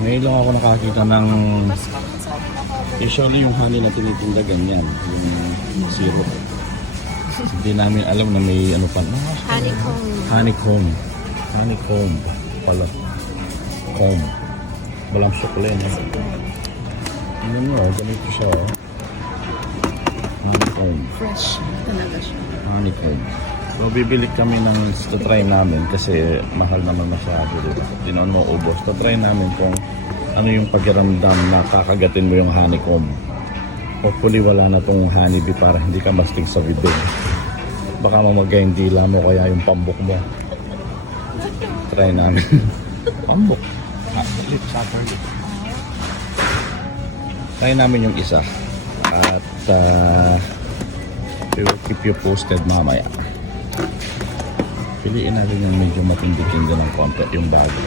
Ngayon lang ako nakakita ng usually yung honey na tinitinda ganyan, yung syrup. Hindi namin alam na may ano pa. Honeycomb. Honeycomb pala. Comb. Walang sukle na. Ano mo, ganito siya. Honeycomb. Fresh talaga siya. Honeycomb. So bibili kami ng try namin kasi mahal naman masyado, diba? Di naman maubos. Try namin kung ano yung pakiramdam na kakagatin mo yung honeycomb. Hopefully wala na tong honeybee para hindi ka mastig sa bibig. Baka mamagay yung dila mo kaya yung pambok mo. Try namin. Pambok. Lips, upper lip. Try namin yung isa. At we will keep you posted mamaya. Piliin natin yung medyo matindi-tindi ng konti yung bago.